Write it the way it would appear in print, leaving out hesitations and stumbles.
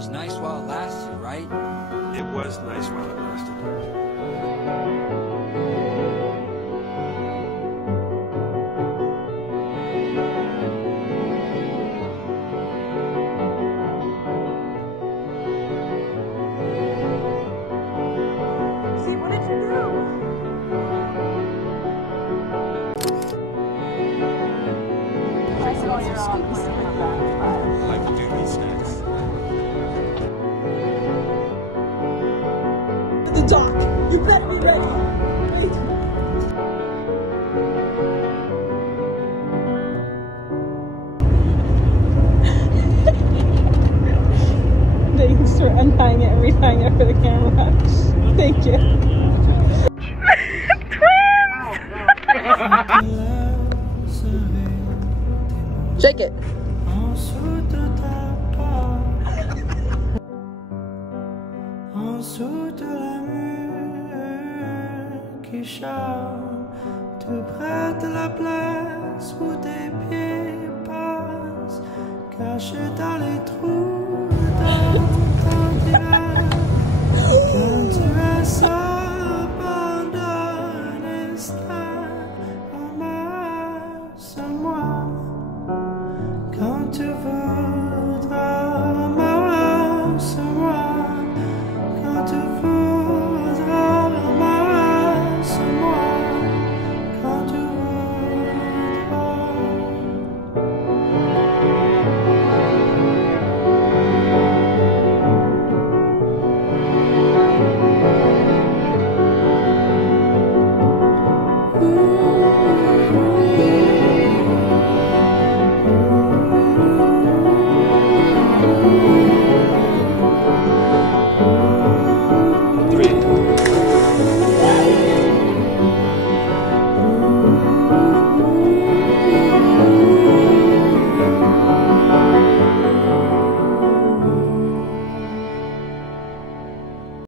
was nice while it lasted, right? It was nice while it lasted. I like to do these snacks. The dock. You better be ready. Wait. Thanks for untying it and retying it for the camera. Thank you. Shake it. En dessous de la mue qui chante, tout près de la place où tes pieds passent, cachés dans les trous.